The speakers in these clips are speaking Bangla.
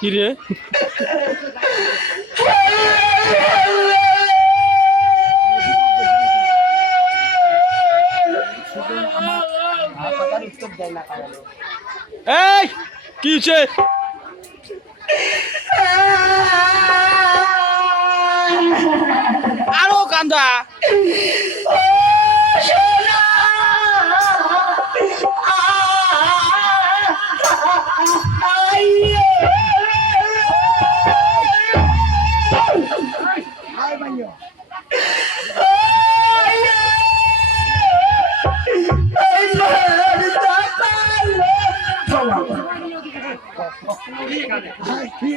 কি রে এই কি হচ্ছে আরো কান্দা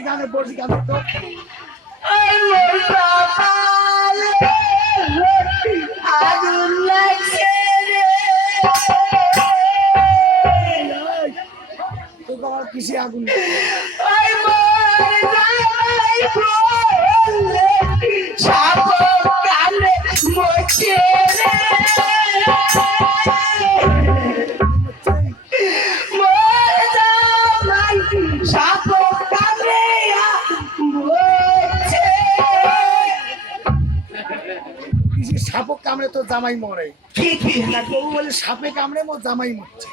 গানে বসে গানে তো কিসে আগুন সাপক কামড়ে তো জামাই মরে বলে সাপে কামড়ে মোর জামাই মরছে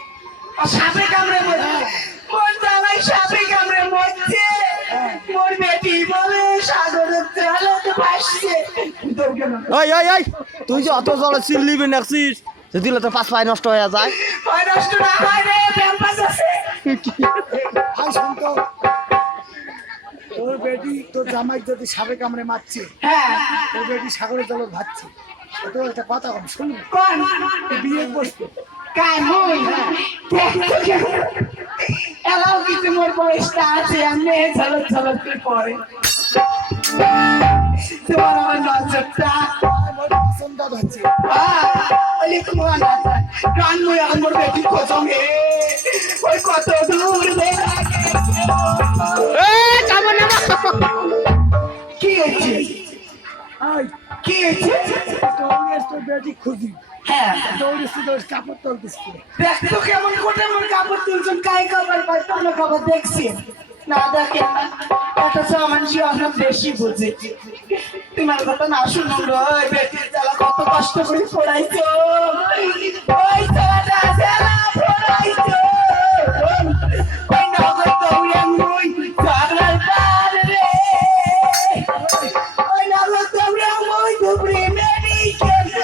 সাপে কামড়ে মরে মোর জামাই সাপে কামড়ে মরছে মোর বেটি বলে সাগরের জলে ভাসছে ওই ওই ওই তুই যে অত জলে চিল্লিবি নাকছিস যদি তো পাঁচ পায়ে নষ্ট হয়ে যায় পায়ে নষ্ট না হয় রে ব্যাপার আছে আই শুন তো তোর বেটি তোর জামাই যদি সাপে কামড়ে মারছে হ্যাঁ তোর বেটি সাগরের জলে ভাসছে তো একটা কথা কম শুন কোন বিয়ে বসবে কাই মুই এলাও কিছু মোর বয়সটা আছে আমি ঝলক ঝলক করে পড়ে তোমার আমার নজরটা আমার পছন্দ হচ্ছে ওই তোমার নজর গান মুই আমার বেটি খোঁজে ওই কত দূর এই কামড় না কি হচ্ছে আই কি হচ্ছে তোর বেটি খুঁজি হ্যাঁ দৌড়িস তোর কাপড় তোর দিস দেখ তো কেমন কোটে মন কাপড় তুলছেন কাই কাপড় পাইতো স্বপ্ন খবর দেখছি না দেখেন না একটা মানুষই অনেক বেশি বুঝে তোমার কথা না শুনুন ওই বেটির জ্বালা কত কষ্ট করে পড়াইছো ওই ছেলেটা